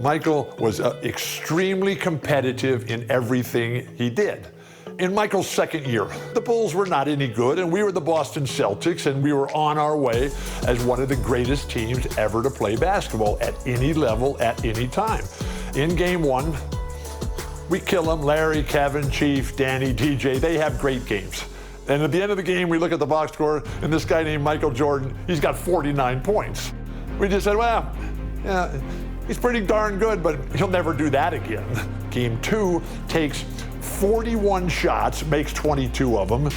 Michael was extremely competitive in everything he did. In Michael's second year, the Bulls were not any good, and we were the Boston Celtics, and we were on our way as one of the greatest teams ever to play basketball at any level, at any time. In game one, we kill them. Larry, Kevin, Chief, Danny, DJ, they have great games. And at the end of the game, we look at the box score, and this guy named Michael Jordan, he's got 49 points. We just said, well, yeah, he's pretty darn good, but he'll never do that again. Game two takes 41 shots, makes 22 of them,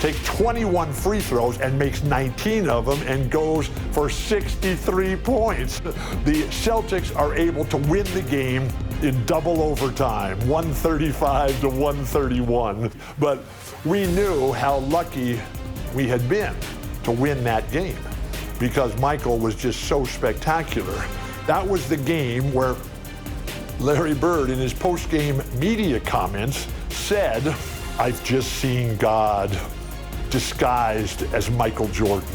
takes 21 free throws and makes 19 of them, and goes for 63 points. The Celtics are able to win the game in double overtime, 135 to 131. But we knew how lucky we had been to win that game because Michael was just so spectacular. That was the game where Larry Bird, in his post-game media comments, said, "I've just seen God disguised as Michael Jordan."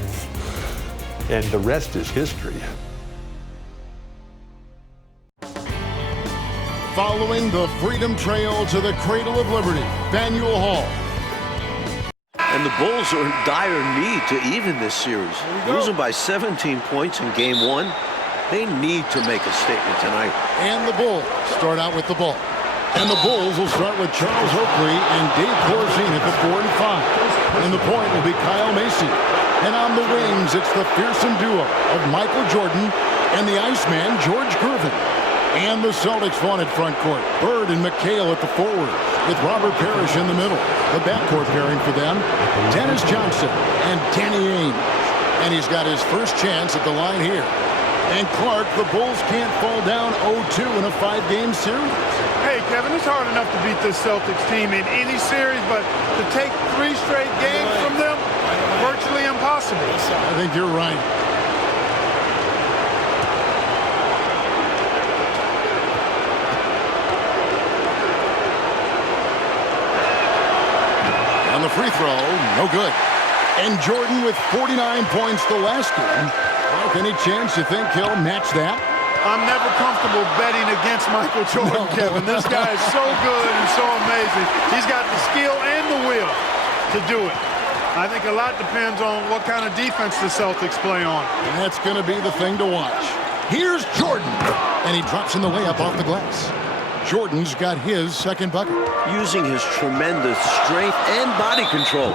And the rest is history. Following the Freedom Trail to the Cradle of Liberty, Faneuil Hall. And the Bulls are in dire need to even this series. Losing by 17 points in game one, they need to make a statement tonight. And the Bulls start out with the ball. And the Bulls will start with Charles Oakley and Dave Corzine at the 4 and 5. And the point will be Kyle Macy. And on the wings, it's the fearsome duo of Michael Jordan and the Iceman, George Gervin. And the Celtics fought at front court. Bird and McHale at the forward, with Robert Parrish in the middle. The backcourt pairing for them, Dennis Johnson and Danny Ainge. And he's got his first chance at the line here. And Clark, the Bulls can't fall down 0-2 in a 5-game series. Hey, Kevin, it's hard enough to beat this Celtics team in any series, but to take 3 straight games from them, virtually impossible. I think you're right. On the free throw, no good. And Jordan with 49 points the last game. Mark, any chance you think he'll match that? I'm never comfortable betting against Michael Jordan, Kevin. This guy is so good and so amazing. He's got the skill and the will to do it. I think a lot depends on what kind of defense the Celtics play on. And that's going to be the thing to watch. Here's Jordan. And he drops in the layup off the glass. Jordan's got his second bucket. Using his tremendous strength and body control,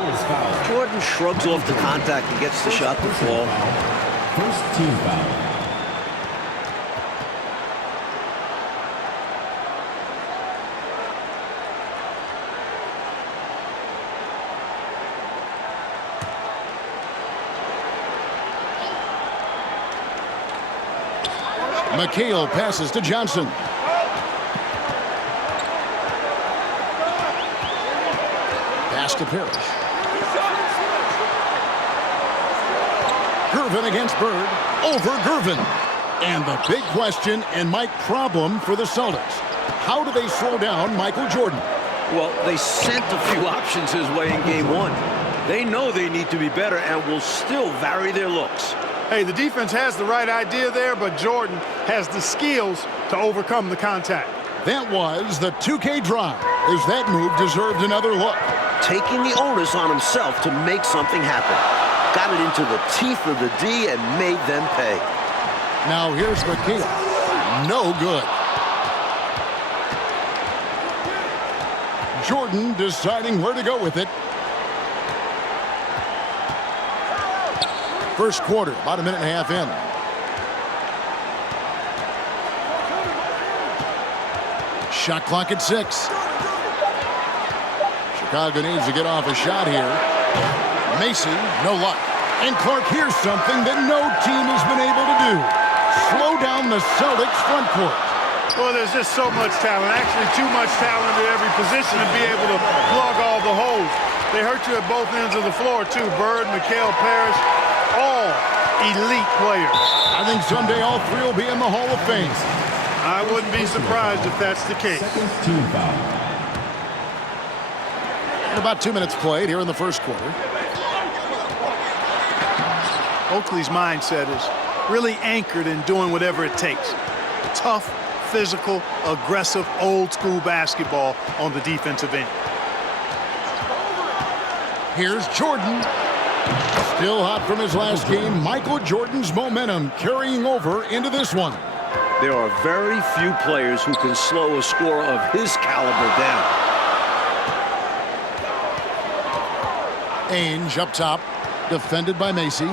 Jordan shrugs off the contact and gets the shot to fall. First team foul. McHale passes to Johnson. Pass to Parrish. Gervin against Bird. Over Gervin. And the big question and Mike problem for the Celtics. How do they slow down Michael Jordan? Well, they sent a few options his way in game one. They know they need to be better and will still vary their looks. Hey, the defense has the right idea there, but Jordan has the skills to overcome the contact. That was the 2K drive, as that move deserved another look. Taking the onus on himself to make something happen. Got it into the teeth of the D and made them pay. Now here's McHale. No good. Jordan deciding where to go with it. First quarter, about a minute and a half in. Shot clock at 6. Chicago needs to get off a shot here. Macy, no luck. And Clark hears something that no team has been able to do. Slow down the Celtics front court. Well, there's just so much talent, actually too much talent at every position to be able to plug all the holes. They hurt you at both ends of the floor, too. Bird, McHale, Parrish, all elite players. I think someday all three will be in the Hall of Fame. I wouldn't be surprised if that's the case. Second team foul. And about 2 minutes played here in the first quarter. Oakley's mindset is really anchored in doing whatever it takes. Tough, physical, aggressive, old-school basketball on the defensive end. Here's Jordan. Still hot from his last game. Michael Jordan's momentum carrying over into this one. There are very few players who can slow a scorer of his caliber down. Ainge up top, defended by Macy.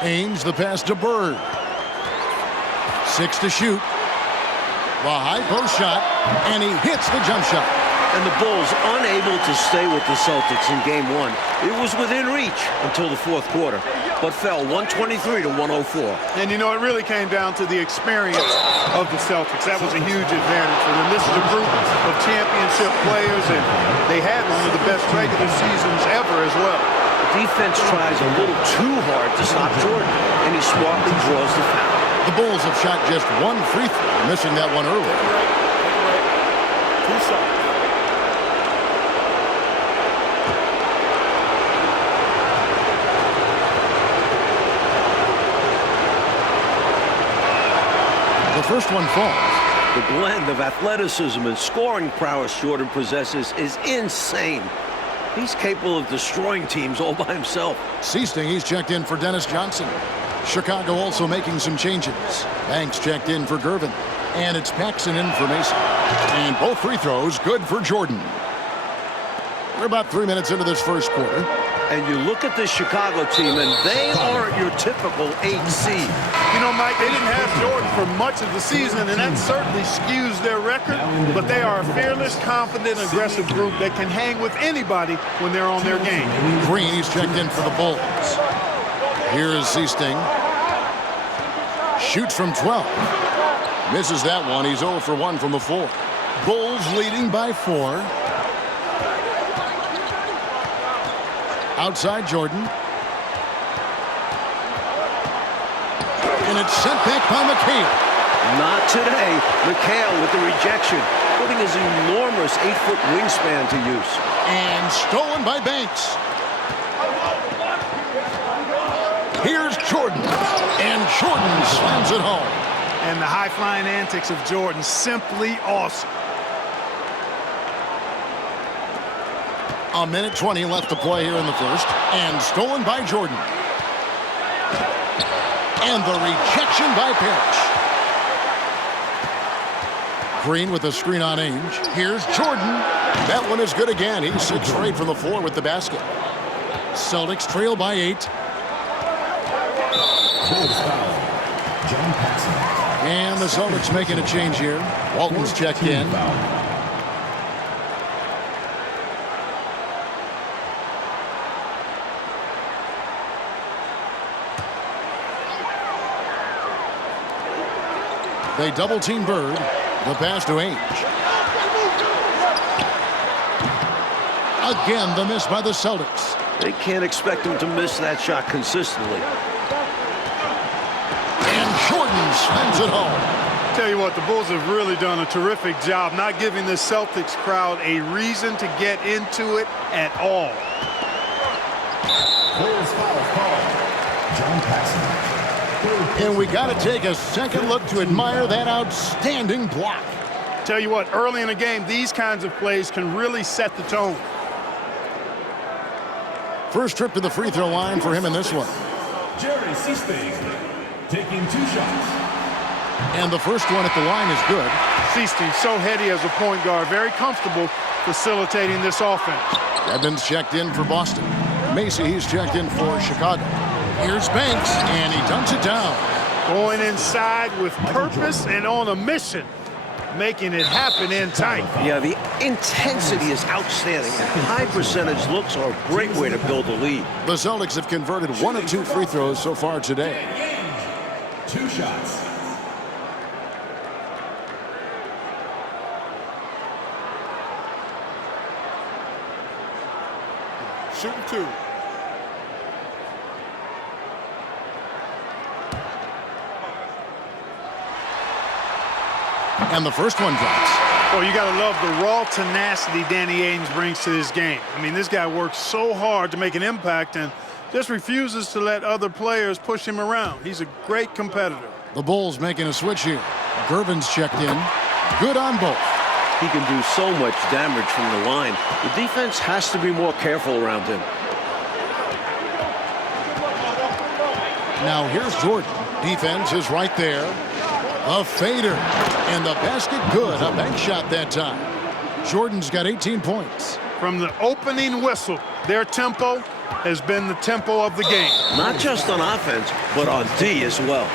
Ainge the pass to Bird. 6 to shoot. The high post shot, and he hits the jump shot. And the Bulls unable to stay with the Celtics in Game 1. It was within reach until the fourth quarter, but fell 123 to 104. And, you know, it really came down to the experience of the Celtics. That was a huge advantage for them. This is a group of championship players, and they had one of the best regular seasons ever as well. The defense tries a little too hard to stop Jordan, and he smartly draws the foul. The Bulls have shot just one free throw, missing that one earlier. The first one falls. The blend of athleticism and scoring prowess Jordan possesses is insane. He's capable of destroying teams all by himself. Seasting, he's checked in for Dennis Johnson. Chicago also making some changes. Banks checked in for Gervin. And it's Paxson in for Mason. And both free throws good for Jordan. We're about 3 minutes into this first quarter. And you look at this Chicago team, and they aren't your typical 8 seed. You know, Mike, they didn't have Jordan for much of the season, and that certainly skews their record. But they are a fearless, confident, aggressive group that can hang with anybody when they're on their game. Green, he's checked in for the Bulls. Here is Seasting. Shoots from 12. Misses that one. He's 0 for 1 from the floor. Bulls leading by 4. Outside Jordan. And it's sent back by McHale. Not today. McHale with the rejection, putting his enormous 8-foot wingspan to use. And stolen by Banks. Here's Jordan. And Jordan slams it home. And the high-flying antics of Jordan, simply awesome. A minute 20 left to play here in the first. And stolen by Jordan. And the rejection by Parrish. Green with a screen on Ainge. Here's Jordan. That one is good again. He's 6 for 8 from the floor with the basket. Celtics trail by 8. John Paxson. And the Celtics making a change here. Walton's checked in. They double-team Bird. The pass to Ainge. Again, the miss by the Celtics. They can't expect him to miss that shot consistently. And Jordan slams it home. Tell you what, the Bulls have really done a terrific job not giving the Celtics crowd a reason to get into it at all. Players foul called. John Paxson. And we got to take a second look to admire that outstanding block. Tell you what, early in the game, these kinds of plays can really set the tone. First trip to the free throw line for him in this one. Jerry Seasting taking 2 shots. And the first one at the line is good. Seasting so heady as a point guard, very comfortable facilitating this offense. Edmonds checked in for Boston. Macy, he's checked in for Chicago. Here's Banks, and he dunks it down. Going inside with purpose and on a mission, making it happen in tight. Yeah, the intensity is outstanding. High percentage looks are a great way to build a lead. The Celtics have converted 1 of 2 free throws so far today. 2 shots. Shooting 2. And the first one drops. Well, you got to love the raw tenacity Danny Ainge brings to this game. I mean, this guy works so hard to make an impact, and Just refuses to let other players push him around. He's a great competitor. The Bulls making a switch here. Gervin's checked in. Good on both. He can do so much damage from the line. The defense has to be more careful around him. Now here's Jordan. Defense is right there. A fader. And the basket good. A bank shot that time. Jordan's got 18 points. From the opening whistle, their tempo has been the tempo of the game. Not just on offense, but on D as well.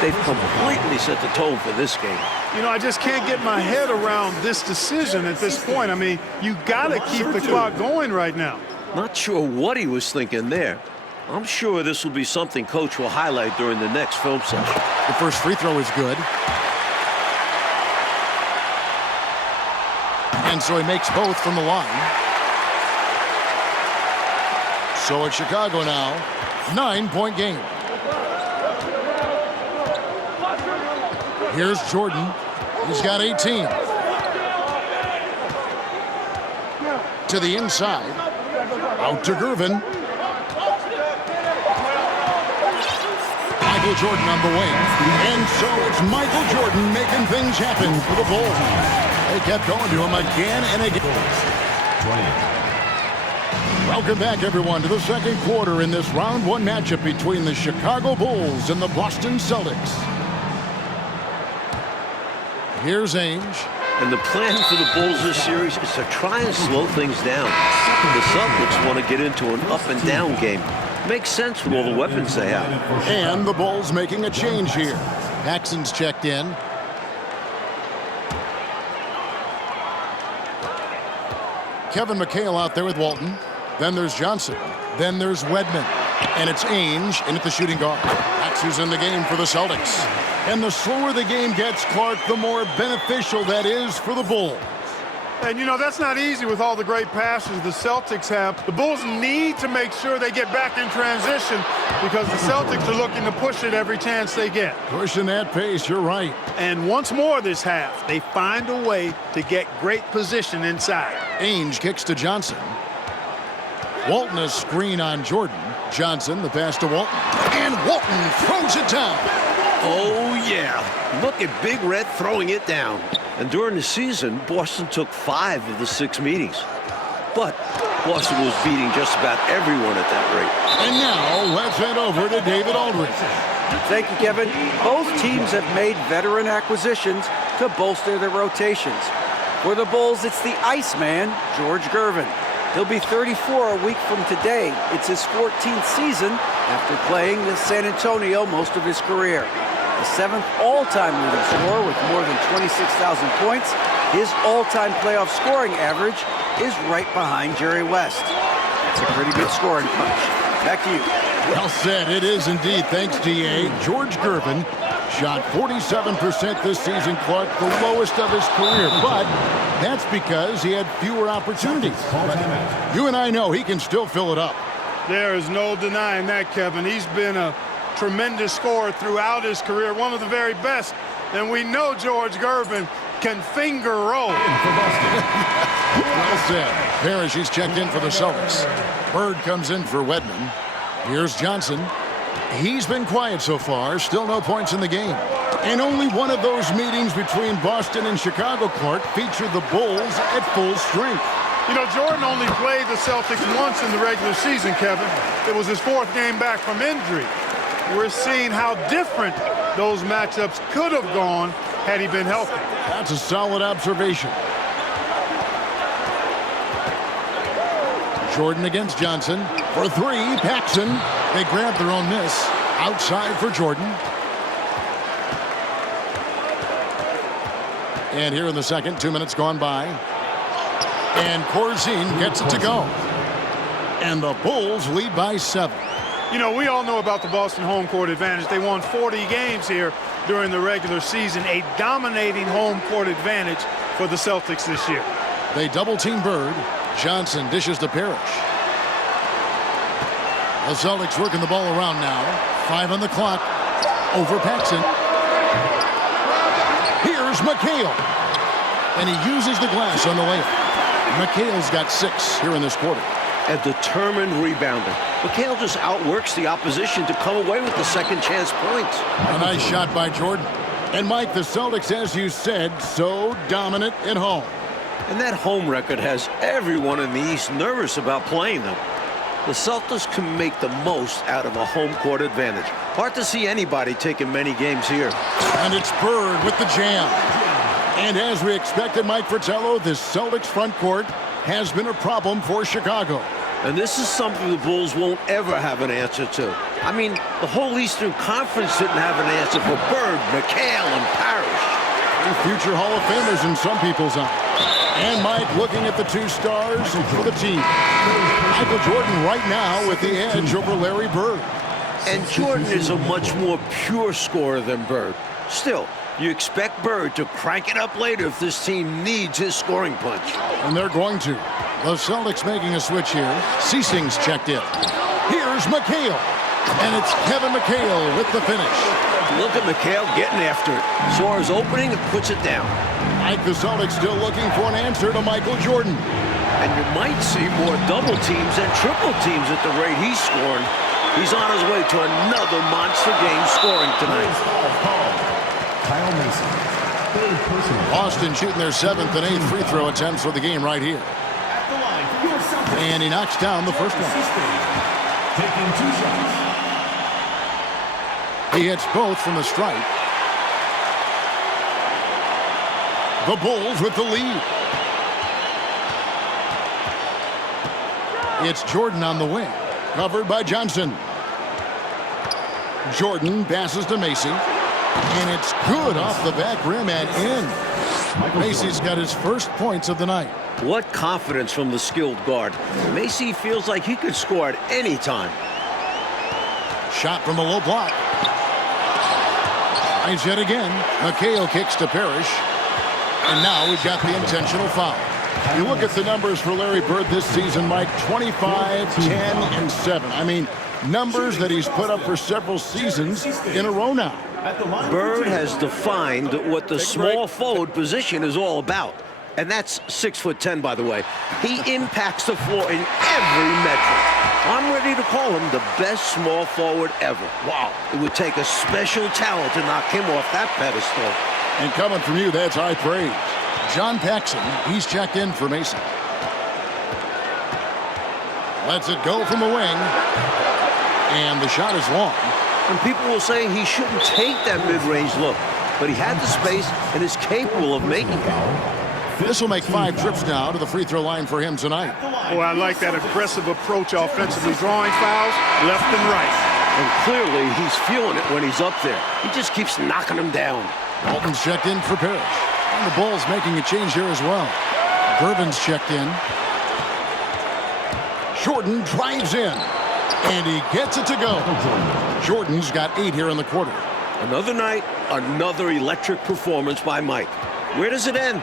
They've completely set the tone for this game. You know, I just can't get my head around this decision at this point. I mean, you got to keep the clock going right now. Not sure what he was thinking there. I'm sure this will be something Coach will highlight during the next film session. The first free throw is good. And so he makes both from the line. So it's Chicago now. 9-point game. Here's Jordan. He's got 18. To the inside. Out to Gervin. Michael Jordan on the wing. And so it's Michael Jordan making things happen for the Bulls. They kept going to him again and again. 20. Welcome back, everyone, to the second quarter in this round one matchup between the Chicago Bulls and the Boston Celtics. Here's Ainge. And the plan for the Bulls this series is to try and slow things down. The Celtics want to get into an up and down game. Makes sense with all the weapons they have. And the Bulls making a change here. Paxson's checked in. Kevin McHale out there with Walton. Then there's Johnson. Then there's Wedman. And it's Ainge in at the shooting guard. Paxson's in the game for the Celtics. And the slower the game gets, Clark, the more beneficial that is for the Bulls. And, you know, that's not easy with all the great passes the Celtics have. The Bulls need to make sure they get back in transition because the Celtics are looking to push it every chance they get. Pushing that pace, you're right. And once more this half, they find a way to get great position inside. Ainge kicks to Johnson. Walton a screen on Jordan. Johnson the pass to Walton. And Walton throws it down. Oh, yeah. Look at Big Red throwing it down. And during the season, Boston took 5 of the 6 meetings. But Boston was beating just about everyone at that rate. And now let's head over to David Aldridge. Thank you, Kevin. Both teams have made veteran acquisitions to bolster their rotations. For the Bulls, it's the Iceman, George Gervin. He'll be 34 a week from today. It's his 14th season after playing with San Antonio most of his career. The 7th all-time leading scorer with more than 26,000 points. His all-time playoff scoring average is right behind Jerry West. That's a pretty good scoring punch. Back to you. Well said. It is indeed. Thanks, D.A. George Gervin shot 47% this season, Clark, the lowest of his career. But that's because he had fewer opportunities. But you and I know he can still fill it up. There is no denying that, Kevin. He's been a tremendous scorer throughout his career, one of the very best. And we know George Gervin can finger roll. Well said. Parrish, he's checked in for the Celtics. Bird comes in for Wedman. Here's Johnson. He's been quiet so far. Still no points in the game. And only one of those meetings between Boston and Chicago, Clark, featured the Bulls at full strength. You know, Jordan only played the Celtics once in the regular season, Kevin. It was his 4th game back from injury. We're seeing how different those matchups could have gone had he been healthy. That's a solid observation. Jordan against Johnson. For 3, Paxson. They grab their own miss. Outside for Jordan. And here in the second, 2 minutes gone by. And Corzine gets it to go. And the Bulls lead by 7. You know, we all know about the Boston home court advantage. They won 40 games here during the regular season. A dominating home court advantage for the Celtics this year. They double-team Bird. Johnson dishes to Parrish. The Celtics working the ball around now. 5 on the clock. Over Paxson. Here's McHale. And he uses the glass on the layup. McHale's got 6 here in this quarter. a determined rebounder. McHale just outworks the opposition to come away with the second chance points. A nice shot by Jordan. And Mike, the Celtics, as you said, so dominant at home. And that home record has everyone in the East nervous about playing them. The Celtics can make the most out of a home court advantage. Hard to see anybody taking many games here. And it's Bird with the jam. And as we expected, Mike Fratello, this Celtics front court has been a problem for Chicago. And this is something the Bulls won't ever have an answer to. I mean, the whole Eastern Conference didn't have an answer for Bird, McHale, and Parrish. And future Hall of Famers in some people's eyes. And Mike looking at the two stars for the team. Michael Jordan right now with the edge over Larry Bird. And Jordan is a much more pure scorer than Bird. Still, you expect Bird to crank it up later if this team needs his scoring punch. And they're going to. The Celtics making a switch here. Ceasing's checked in. Here's McHale. And it's Kevin McHale with the finish. Look at McHale getting after it. Saw his opening and puts it down. Mike, the Celtics still looking for an answer to Michael Jordan. And you might see more double teams and triple teams at the rate he's scoring. He's on his way to another monster game scoring tonight. Kyle Mason. Third personal. Boston shooting their 7th and 8th free throw attempts for the game right here. At the line for your Celtics. And he knocks down the first one. Taking 2 shots. He hits both from the stripe. The Bulls with the lead. It's Jordan on the wing. Covered by Johnson. Jordan passes to Macy. And it's good off the back rim and in. Macy's got his first points of the night. What confidence from the skilled guard. Macy feels like he could score at any time. Shot from the low block. Tries yet again. McHale kicks to Parrish. And now we've got the intentional foul. You look at the numbers for Larry Bird this season, Mike, 25, 10, and 7. I mean, numbers that he's put up for several seasons in a row now. Bird has defined what the small forward position is all about. And that's 6'10", by the way. He impacts the floor in every metric. I'm ready to call him the best small forward ever. Wow. It would take a special talent to knock him off that pedestal. And coming from you, that's high praise. John Paxson, he's checked in for Mason. Lets it go from the wing. And the shot is long. And people will say he shouldn't take that mid-range look. But he had the space and is capable of making it. This will make 5 trips now to the free throw line for him tonight. Oh, I like that aggressive approach offensively, drawing fouls left and right. And clearly he's feeling it when he's up there. He just keeps knocking him down. Walton's checked in for Parrish. And the Bulls making a change here as well. Gervin's checked in. Jordan drives in. And he gets it to go. Jordan's got 8 here in the quarter. Another night, another electric performance by Mike. Where does it end?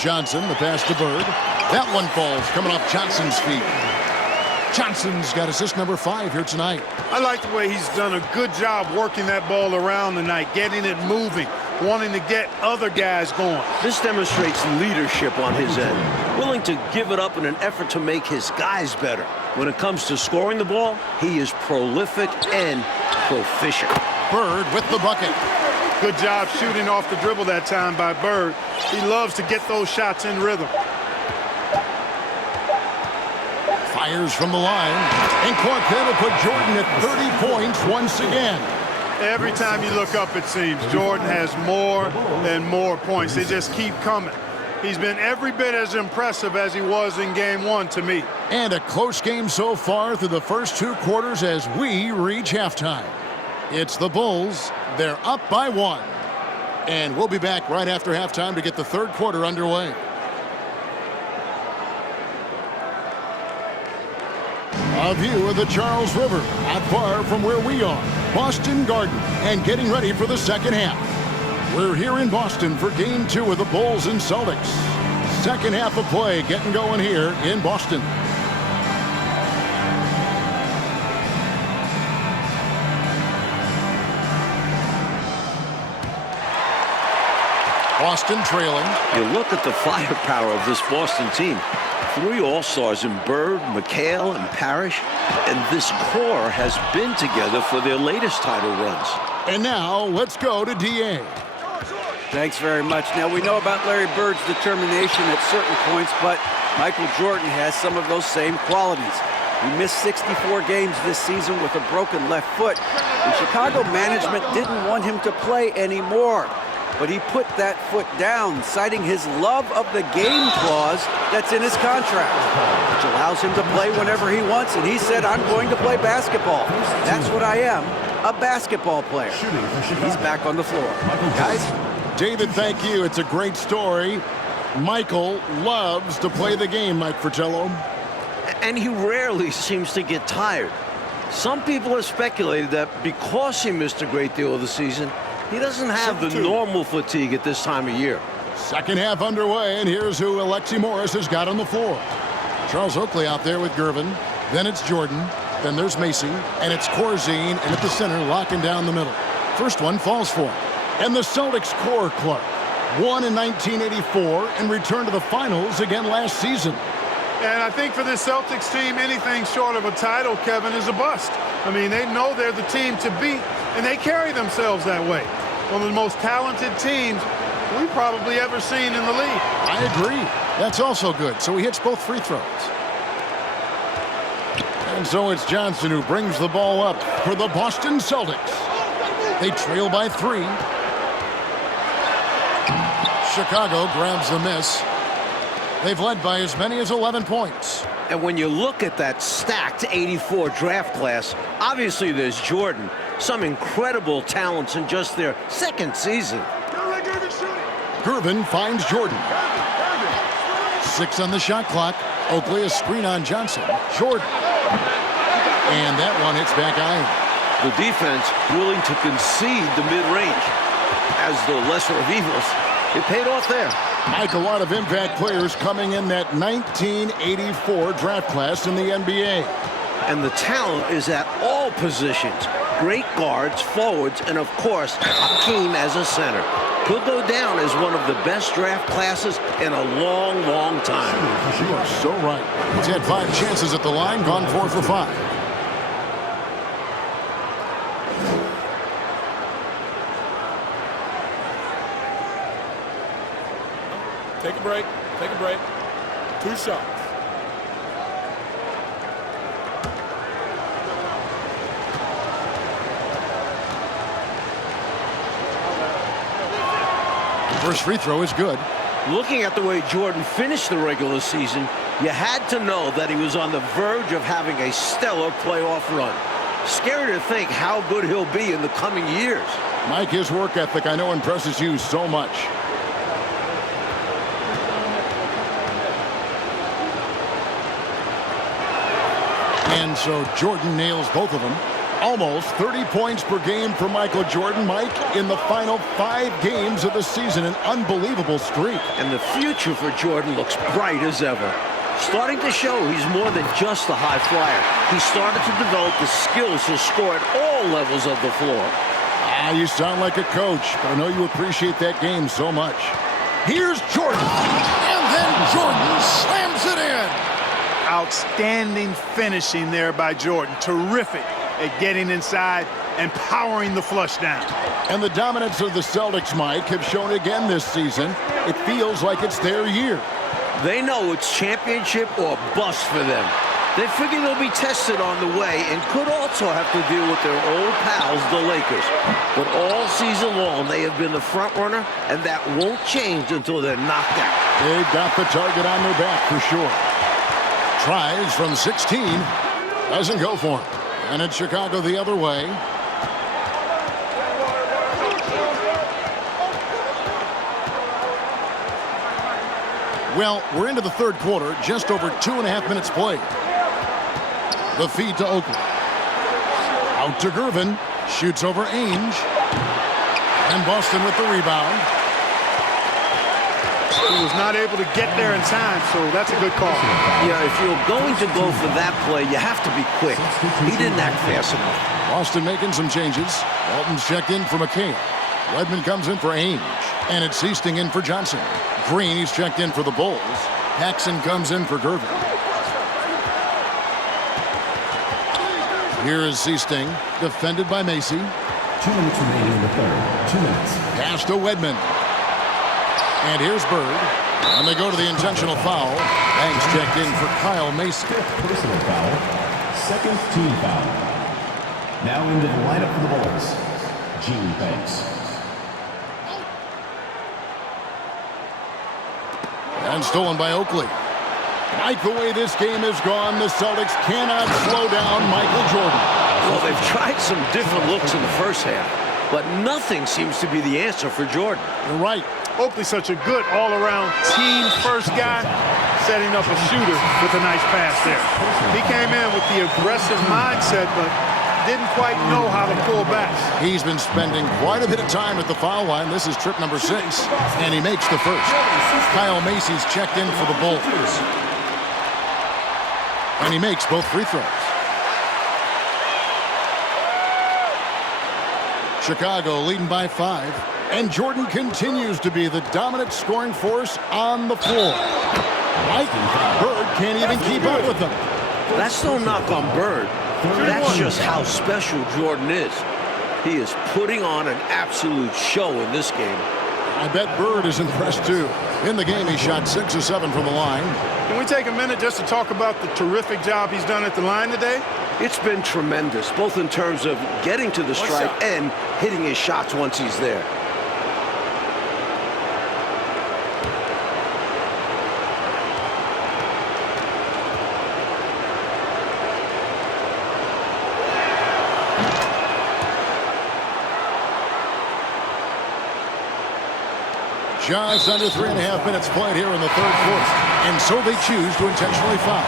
Johnson, the pass to Bird. That one falls, coming off Johnson's feet. Johnson's got assist number 5 here tonight. I like the way he's done a good job working that ball around tonight, getting it moving, wanting to get other guys going. This demonstrates leadership on his end, willing to give it up in an effort to make his guys better. When it comes to scoring the ball, he is prolific and proficient. Bird with the bucket. Good job shooting off the dribble that time by Bird. He loves to get those shots in rhythm. Fires from the line. And Quartet will put Jordan at 30 points once again. Every time you look up, it seems, Jordan has more and more points. They just keep coming. He's been every bit as impressive as he was in Game 1 to me. And a close game so far through the first 2 quarters as we reach halftime. It's the Bulls. They're up by 1. And we'll be back right after halftime to get the 3rd quarter underway. A view of the Charles River, not far from where we are, Boston Garden, and getting ready for the second half. We're here in Boston for Game 2 of the Bulls and Celtics. Second half of play getting going here in Boston. Boston trailing. You look at the firepower of this Boston team. 3 All-Stars in Bird, McHale, and Parrish, and this core has been together for their latest title runs. And now, let's go to DA. Thanks very much. Now, we know about Larry Bird's determination at certain points, but Michael Jordan has some of those same qualities. He missed 64 games this season with a broken left foot, and Chicago management didn't want him to play anymore. But he put that foot down, citing his love of the game clause that's in his contract, which allows him to play whenever he wants, and he said, I'm going to play basketball. That's what I am, a basketball player. He's back on the floor. Guys? David, thank you. It's a great story. Michael loves to play the game, Mike Fratello. And he rarely seems to get tired. Some people have speculated that because he missed a great deal of the season, he doesn't have the normal fatigue at this time of year. Second half underway, and here's who Alexi Morris has got on the floor. Charles Oakley out there with Gervin. Then it's Jordan. Then there's Macy. And it's Corzine, and at the center, locking down the middle. First one falls for him. And the Celtics core club won in 1984 and returned to the finals again last season. And I think for this Celtics team, anything short of a title, Kevin, is a bust. I mean, they know they're the team to beat, and they carry themselves that way. One of the most talented teams we've probably ever seen in the league. I agree. That's also good. So he hits both free throws. And so it's Johnson who brings the ball up for the Boston Celtics. They trail by 3. Chicago grabs the miss. They've led by as many as 11 points. And when you look at that stacked 84 draft class, obviously there's Jordan. Some incredible talents in just their second season. Gervin finds Jordan. 6 on the shot clock. Oakley a screen on Johnson. Jordan. And that one hits back iron. The defense willing to concede the mid-range as the lesser of evils. It paid off there. Mike, a lot of impact players coming in that 1984 draft class in the NBA. And the talent is at all positions. Great guards, forwards, and of course, Hakeem as a center. Could go down as one of the best draft classes in a long, long time. You are so right. He's had 5 chances at the line, gone 4 for 5. Take a break. Take a break. 2 shots. First free throw is good. Looking at the way Jordan finished the regular season, you had to know that he was on the verge of having a stellar playoff run. Scary to think how good he'll be in the coming years. Mike, his work ethic I know impresses you so much. And so Jordan nails both of them. Almost 30 points per game for Michael Jordan, Mike, in the final 5 games of the season. An unbelievable streak. And the future for Jordan looks bright as ever. Starting to show he's more than just a high flyer. He started to develop the skills to score at all levels of the floor. Ah, you sound like a coach, but I know you appreciate that game so much. Here's Jordan. And then Jordan slams it in. Outstanding finishing there by Jordan. Terrific at getting inside and powering the flush down. And the dominance of the Celtics, Mike, have shown again this season. It feels like it's their year. They know it's championship or bust for them. They figure they'll be tested on the way and could also have to deal with their old pals, the Lakers. But all season long, they have been the front runner, and that won't change until they're knocked out. They've got the target on their back for sure. Tries from 16. Doesn't go for him. And it's Chicago the other way. Well, we're into the third quarter, just over 2.5 minutes played. The feed to Oakley. Out to Gervin. Shoots over Ainge. And Boston with the rebound. He was not able to get there in time, so that's a good call. Yeah, if you're going to go for that play, you have to be quick. He didn't act fast enough. Boston making some changes. Walton's checked in for McCain. Redmond comes in for Ainge. And it's Easting in for Johnson. Green, he's checked in for the Bulls. Paxson comes in for Gervin. Here is Seasting, defended by Macy. 2 minutes remaining in the third. 2 minutes. Pass to Wedman. And here's Bird. And they go to the intentional foul. Banks checked in for Kyle Macy. 5th personal foul. 2nd team foul. Now into the lineup for the Bulls, Gene Banks. And stolen by Oakley. Mike, the way this game has gone, the Celtics cannot slow down Michael Jordan. Well, they've tried some different looks in the first half, but nothing seems to be the answer for Jordan. You're right. Oakley's such a good all-around team first guy, setting up a shooter with a nice pass there. He came in with the aggressive mindset, but didn't quite know how to pull back. He's been spending quite a bit of time at the foul line. This is trip number 6, and he makes the first. Kyle Macy's checked in for the Bulls. And he makes both free throws. Chicago leading by 5. And Jordan continues to be the dominant scoring force on the floor. Mike, Bird can't even keep up with them. That's no knock on Bird. That's just how special Jordan is. He is putting on an absolute show in this game. I bet Bird is impressed too. In the game, he shot 6 of 7 from the line. Can we take a minute just to talk about the terrific job he's done at the line today? It's been tremendous, both in terms of getting to the stripe and hitting his shots once he's there. Just under 3.5 minutes played here in the third quarter. And so they choose to intentionally foul.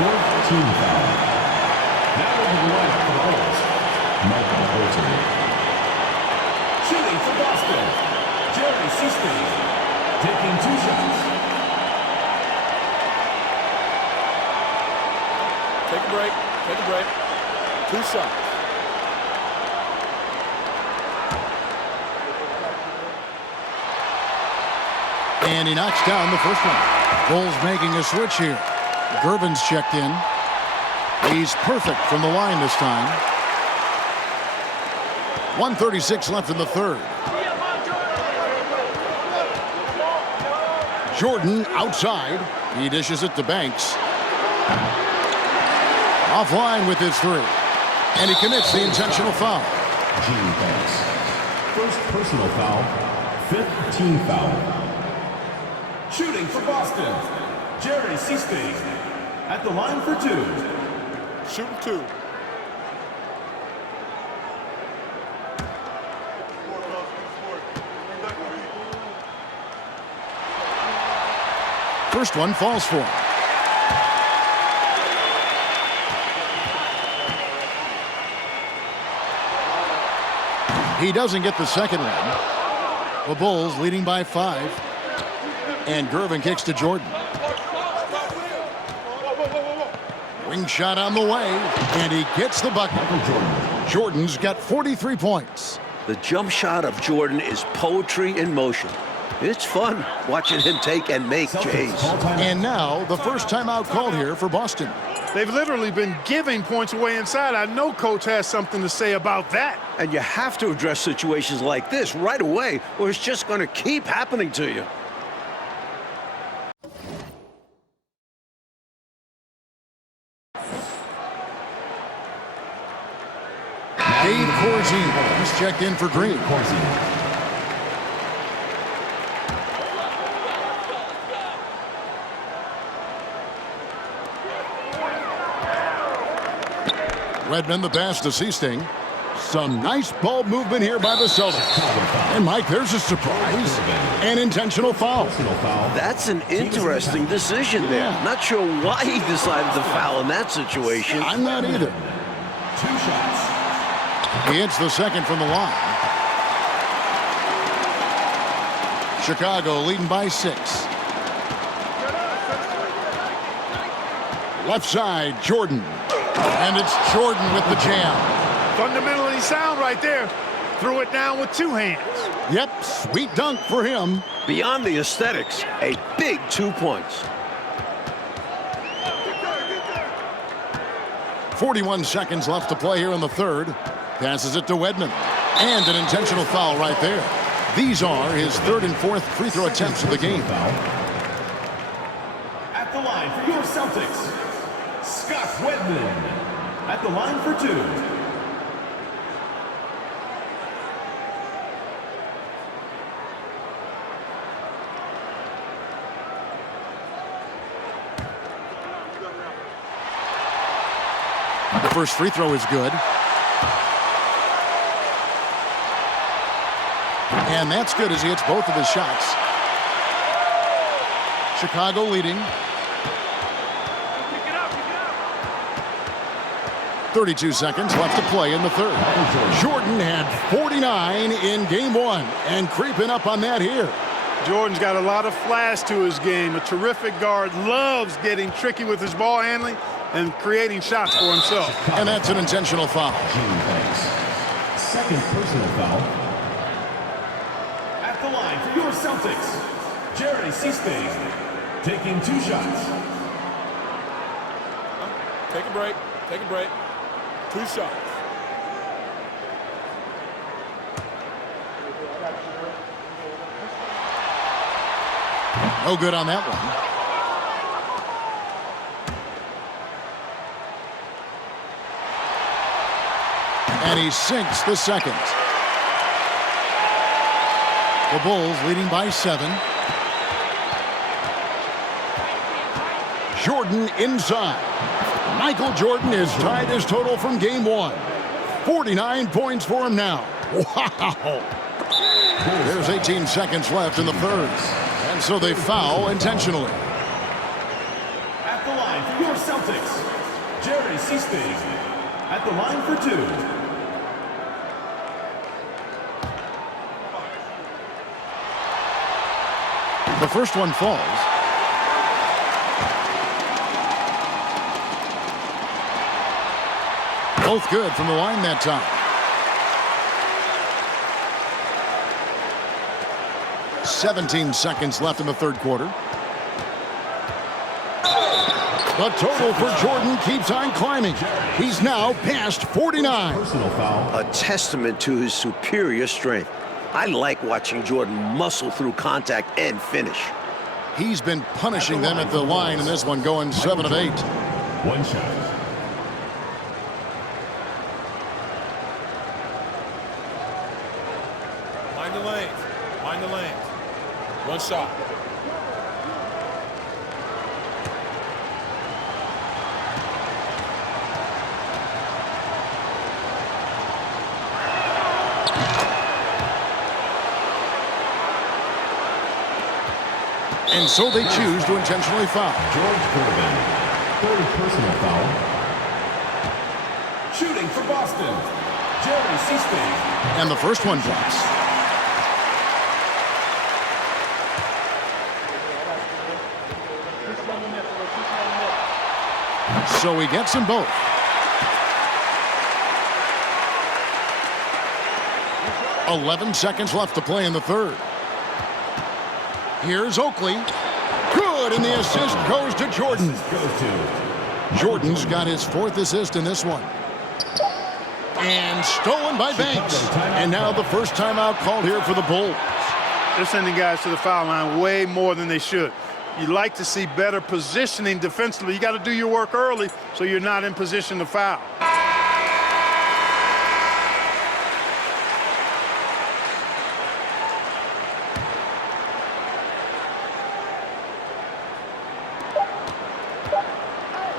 4th team foul. Now in the line for the Bulls, Michael Bolton. Shooting for Boston, Jerry Seasting. Taking 2 shots. Take a break. Take a break. 2 shots. And he knocks down the first one. Bulls making a switch here. Gervin's checked in. He's perfect from the line this time. 1:36 left in the third. Jordan outside. He dishes it to Banks. Offline with his 3. And he commits the intentional foul. Gene Banks. 1st personal foul. 5th team foul. Shooting for Boston, Jerry Seasting. At the line for 2. Shooting 2. First one falls for him. He doesn't get the second one. The Bulls leading by 5. And Gervin kicks to Jordan. Wing shot on the way, and he gets the bucket. Jordan's got 43 points. The jump shot of Jordan is poetry in motion. It's fun watching him take and make J's. And now the first timeout called here for Boston. They've literally been giving points away inside. I know Coach has something to say about that. And you have to address situations like this right away, or it's just going to keep happening to you. Dave Corzine has checked in for Green. Redmond the pass to Seasting. Some nice ball movement here by the Celtics. And Mike, there's a surprise. An intentional foul. That's an interesting decision there. Yeah. Not sure why he decided to foul in that situation. I'm not either. 2 shots. He hits the second from the line. Chicago leading by 6. Left side, Jordan. And it's Jordan with the jam. Fundamentally sound right there. Threw it down with 2 hands. Yep, sweet dunk for him. Beyond the aesthetics, a big 2 points. 41 seconds left to play here in the third. Passes it to Wedman. And an intentional foul right there. These are his third and fourth free throw attempts of the game. At the line for your Celtics, Scott Wedman. At the line for two. The first free throw is good. And that's good as he hits both of his shots. Chicago leading. 32 seconds left to play in the third. Jordan had 49 in game one and creeping up on that here. Jordan's got a lot of flash to his game. A terrific guard, loves getting tricky with his ball handling and creating shots for himself. And that's an intentional foul. Second personal foul. At the line for your Celtics, Jerry Seaspade, taking 2 shots. Take a break. Take a break. 2 shots. No good on that one. And he sinks the second. The Bulls leading by 7. Jordan inside. Michael Jordan has tied his total from game one. 49 points for him now. Wow. There's 18 seconds left in the third. And so they foul intentionally. At the line for your Celtics, Jerry Seaspade. At the line for 2. The first one falls. Both good from the line that time. 17 seconds left in the third quarter. The total for Jordan keeps on climbing. He's now past 49. Personal foul. A testament to his superior strength. I like watching Jordan muscle through contact and finish. He's been punishing them at the line in this one, going 7 of 8. 1 shot. Mind the lanes. Mind the lanes. 1 shot. And so they choose to intentionally foul. George Corbin, third personal foul. Shooting for Boston, Jerry Seaspade. And the first one drops. So he gets them both. .11 seconds left to play in the third. Here's Oakley. Good, and the assist goes to Jordan. Jordan's got his 4th assist in this one. And stolen by Banks. And now the first timeout called here for the Bulls. They're sending guys to the foul line way more than they should. You'd like to see better positioning defensively. You got to do your work early so you're not in position to foul.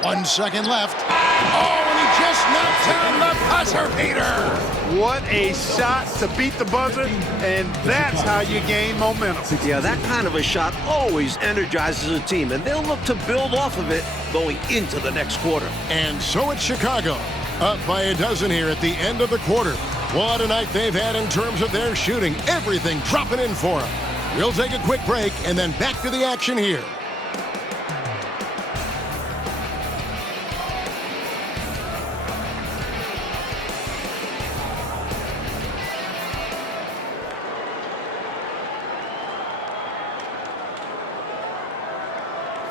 One second left. Oh, and he just knocked down the buzzer beater. What a shot to beat the buzzer, and that's how you gain momentum. Yeah, that kind of a shot always energizes a team, and they'll look to build off of it going into the next quarter. And so it's Chicago, up by a dozen here at the end of the quarter. What a night they've had in terms of their shooting. Everything dropping in for them. We'll take a quick break and then back to the action here.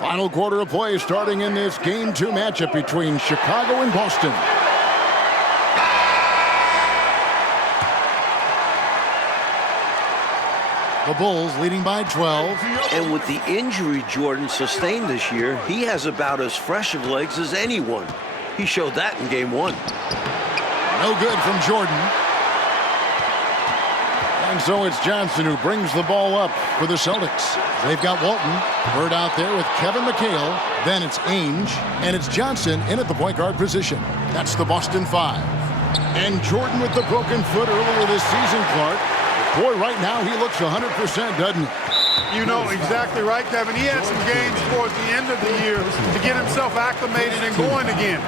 Final quarter of play starting in this Game 2 matchup between Chicago and Boston. The Bulls leading by 12. And with the injury Jordan sustained this year, he has about as fresh of legs as anyone. He showed that in Game 1. No good from Jordan. And so it's Johnson who brings the ball up for the Celtics. They've got Walton. Bird out there with Kevin McHale. Then it's Ainge. And it's Johnson in at the point guard position. That's the Boston 5. And Jordan with the broken foot earlier this season, Clark. Boy, right now he looks 100%, doesn't he? You know exactly right, Kevin. He had some games towards the end of the year to get himself acclimated and going again.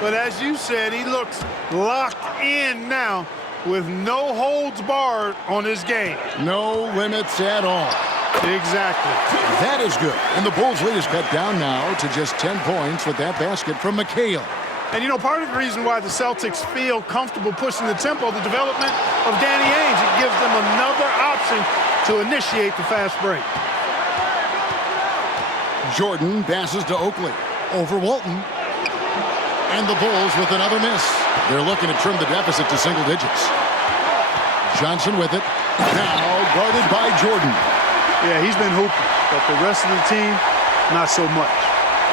But as you said, he looks locked in now with no holds barred on his game. No limits at all. Exactly. That is good. And the Bulls' lead is cut down now to just 10 points with that basket from McHale. And, you know, part of the reason why the Celtics feel comfortable pushing the tempo, the development of Danny Ainge, it gives them another option to initiate the fast break. Jordan passes to Oakley. Over Walton. And the Bulls with another miss. They're looking to trim the deficit to single digits. Johnson with it. Now guarded by Jordan. Yeah, he's been hooping, but the rest of the team, not so much.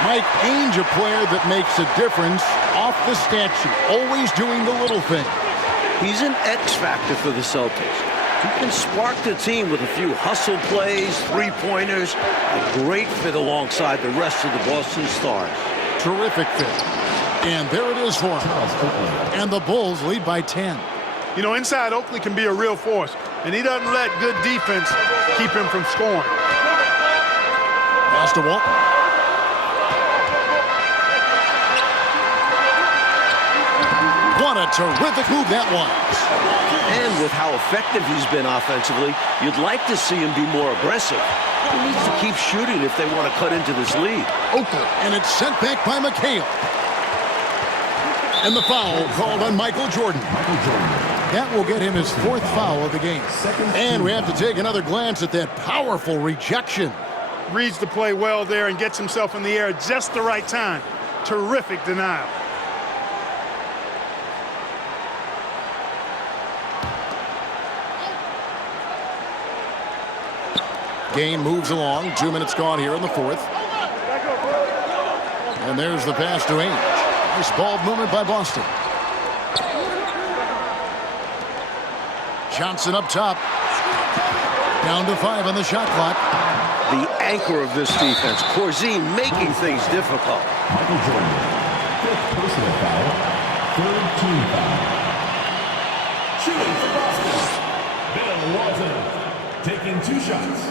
Mike Ainge, a player that makes a difference off the stat sheet, always doing the little thing. He's an X factor for the Celtics. He can spark the team with a few hustle plays, three-pointers, a great fit alongside the rest of the Boston Stars. Terrific fit. And there it is for him. And the Bulls lead by 10. You know, inside Oakley can be a real force, and he doesn't let good defense keep him from scoring. Pass to Walton. What a terrific move that was. And with how effective he's been offensively, you'd like to see him be more aggressive. He needs to keep shooting if they want to cut into this lead. Oakley, and it's sent back by McHale. And the foul called on Michael Jordan. That will get him his 4th foul of the game. And we have to take another glance at that powerful rejection. Reads the play well there and gets himself in the air at just the right time. Terrific denial. Game moves along. 2 minutes gone here in the 4th. And there's the pass to Ainge. Nice ball movement by Boston. Johnson up top. Down to 5 on the shot clock. The anchor of this defense, Corzine, making things difficult. Michael Jordan, 5th personal foul, 3rd team foul. Shooting for Boston, Bill Walton, taking 2 shots.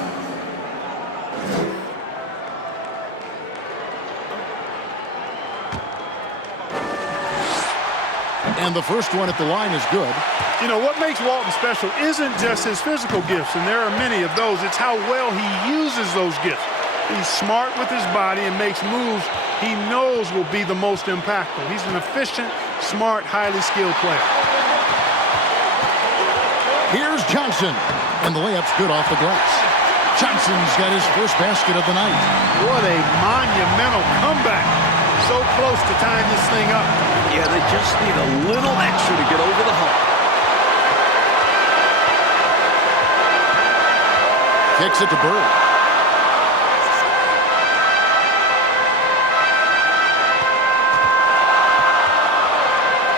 And the first one at the line is good. You know, what makes Walton special isn't just his physical gifts, and there are many of those. It's how well he uses those gifts. He's smart with his body and makes moves he knows will be the most impactful. He's an efficient, smart, highly skilled player. Here's Johnson. And the layup's good off the glass. Johnson's got his first basket of the night. What a monumental comeback. So close to tying this thing up. Yeah, they just need a little extra to get over the hump. Kicks it to Bird.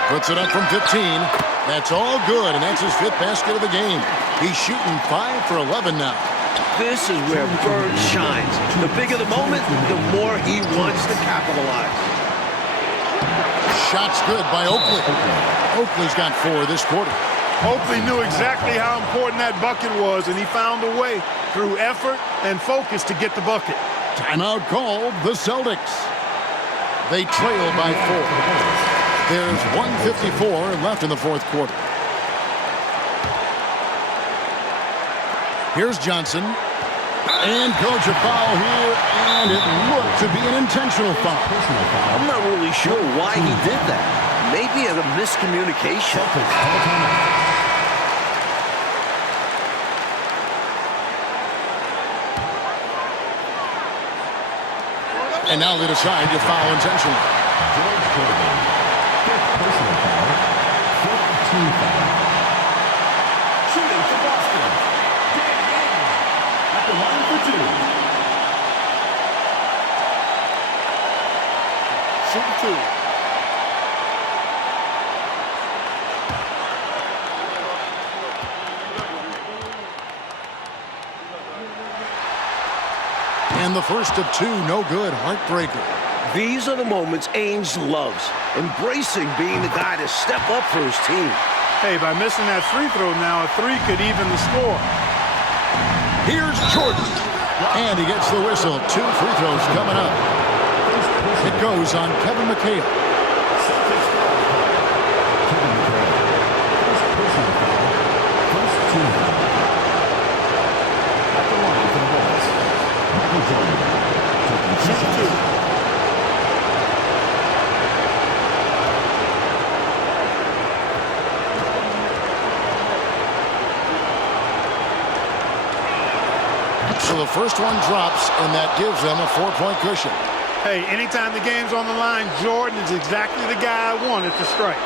Puts it up from 15. That's all good, and that's his 5th basket of the game. He's shooting 5 for 11 now. This is where Bird shines. The bigger the moment, the more he wants to capitalize. Shot's good by Oakley. Oakley's got 4 this quarter. Oakley knew exactly how important that bucket was, and he found a way through effort and focus to get the bucket. Timeout called the Celtics. They trail by 4. There's 1:54 left in the 4th quarter. Here's Johnson. And coach, a foul here, and it looked to be an intentional foul. I'm not really sure why he did that. Maybe a miscommunication. And now they decide to foul intentionally. George Gervin. Fifth personal foul. Fifth team foul. Shooting for Boston. Dan Ainge at the line for two. Shooting two. And the first of two, no good. Heartbreaker. These are the moments Ainge loves, embracing being the guy to step up for his team. Hey, by missing that free throw now, a three could even the score. Here's Jordan. And he gets the whistle. 2 free throws coming up. It goes on Kevin McHale. Kevin McHale. First personal foul. First team foul. At the line for the Bulls. Michael Jordan. Taking 2 shots. So the first one drops, and that gives them a 4-point cushion. Hey, anytime the game's on the line, Jordan is exactly the guy I wanted to strike.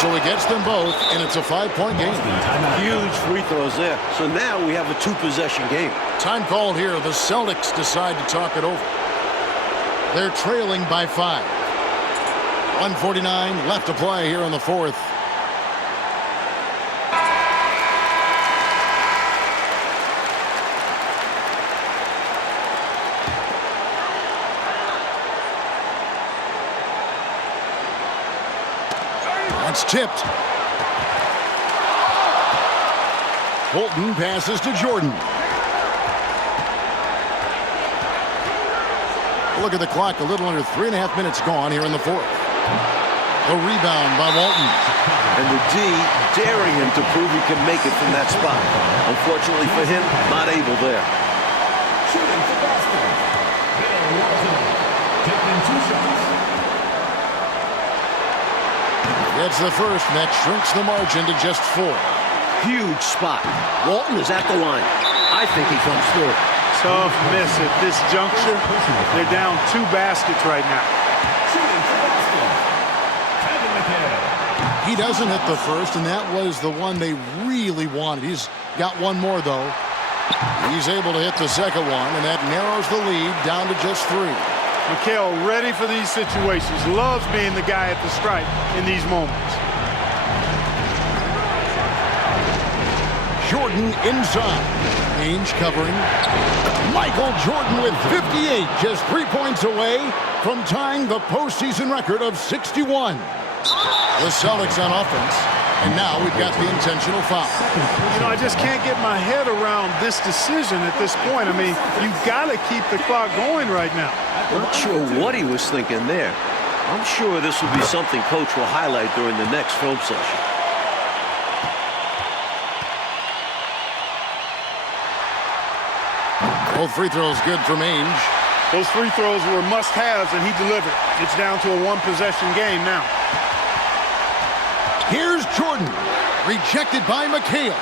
So he gets them both, and it's a 5-point game. Huge free throws there. So now we have a 2-possession game. Time called here. The Celtics decide to talk it over. They're trailing by 5. 1:49 left to play here in the fourth. That's tipped. Holton passes to Jordan. Look at the clock. A little under 3.5 minutes gone here in the fourth. The rebound by Walton. And the D daring him to prove he can make it from that spot. Unfortunately for him, not able there. Shooting for Boston. Bill Walton. Taking 2 shots. Gets the first, and that shrinks the margin to just 4. Huge spot. Walton is at the line. I think he comes through. Tough miss at this juncture. They're down 2 baskets right now. Shooting for Boston. Kevin McHale. He doesn't hit the first, and that was the one they really wanted. He's got one more, though. He's able to hit the second one, and that narrows the lead down to just 3. McHale ready for these situations. Loves being the guy at the stripe in these moments. Jordan inside. Ainge covering. Michael Jordan with 58, just 3 points away from tying the postseason record of 61. The Celtics on offense, and now we've got the intentional foul. You know, I just can't get my head around this decision at this point. I mean, you've got to keep the clock going right now. Not sure what he was thinking there. I'm sure this will be something Coach will highlight during the next film session. Both free throws good from Ainge. Those free throws were must-haves, and he delivered. It's down to a 1-possession game now. Here's Jordan. Rejected by McHale.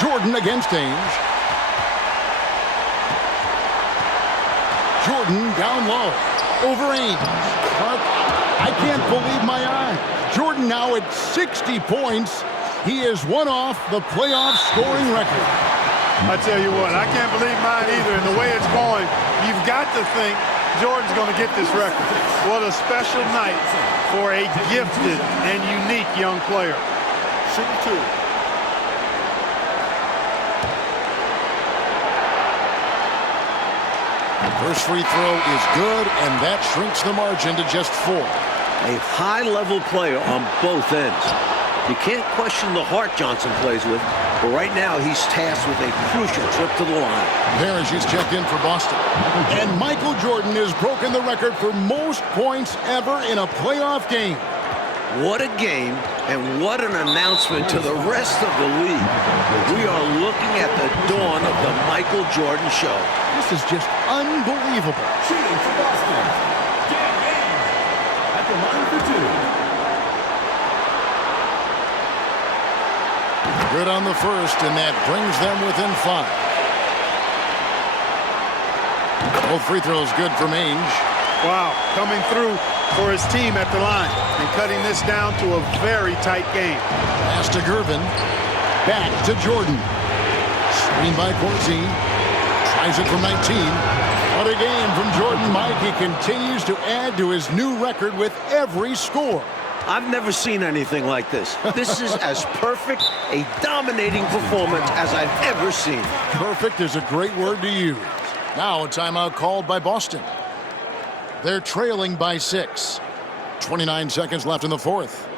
Jordan against Ainge. Jordan down low. Over Ainge. But I can't believe my eyes. Jordan now at 60 points. He is one off the playoff scoring record. I tell you what, I can't believe mine either. And the way it's going, you've got to think Jordan's going to get this record. What a special night for a gifted and unique young player. Shooting 2. First free throw is good, and that shrinks the margin to just 4. A high-level player on both ends. You can't question the heart Johnson plays with, but right now he's tasked with a crucial trip to the line. Parrish is checked in for Boston. And Michael Jordan has broken the record for most points ever in a playoff game. What a game, and what an announcement to the rest of the league. We are looking at the dawn of the Michael Jordan show. This is just unbelievable. Shooting for Boston. Game at the line for two. Good on the first, and that brings them within 5. Both free throws good from Ainge. Wow, coming through for his team at the line and cutting this down to a very tight game. Pass to Gervin. Back to Jordan. Screen by Corzine. Tries it from 19. What a game from Jordan, Mike. He continues to add to his new record with every score. I've never seen anything like this. This is as perfect a dominating performance as I've ever seen. Perfect is a great word to use. Now a timeout called by Boston. They're trailing by 6. 29 seconds left in the fourth.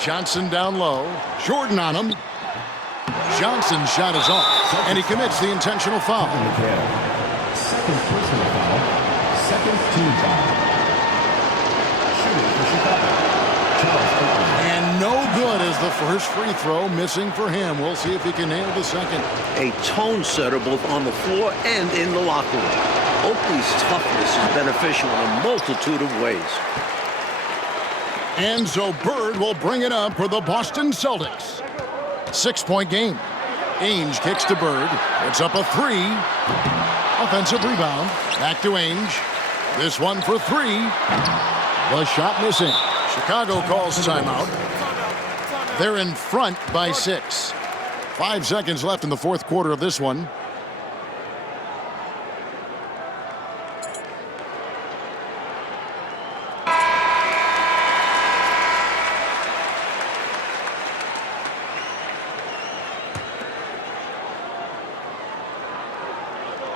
Johnson down low. Jordan on him. Johnson's shot is off, and he commits the intentional foul. Second personal foul. Second team foul. Shooting for Chicago. Charles Oakley. And no good as the first free throw missing for him. We'll see if he can nail the second. A tone setter both on the floor and in the locker room. Oakley's toughness is beneficial in a multitude of ways. And so Bird will bring it up for the Boston Celtics. 6-point game. Ainge kicks to Bird. It's up a 3. Offensive rebound. Back to Ainge. This one for 3. The shot missing. Chicago calls timeout. They're in front by 6. 5 seconds left in the fourth quarter of this one.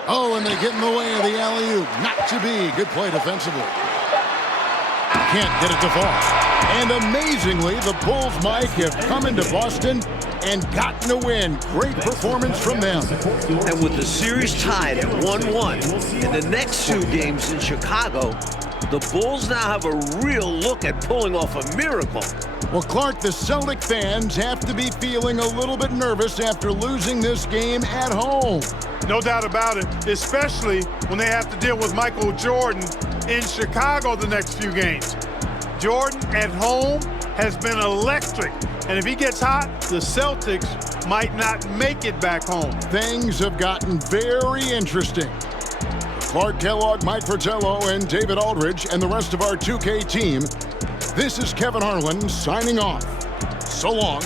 Oh, and they get in the way of the alley-oop. Not to be. Good play defensively. Can't get it to fall. And amazingly, the Bulls, Mike, have come into Boston and gotten a win. Great performance from them. And with the series tied at 1-1 in the next 2 games in Chicago, the Bulls now have a real look at pulling off a miracle. Well, Clark, the Celtic fans have to be feeling a little bit nervous after losing this game at home. No doubt about it, especially when they have to deal with Michael Jordan in Chicago the next few games. Jordan at home has been electric, and if he gets hot, the Celtics might not make it back home. Things have gotten very interesting. Clark Kellogg, Mike Fratello, and David Aldridge, and the rest of our 2K team, this is Kevin Harlan signing off. So long.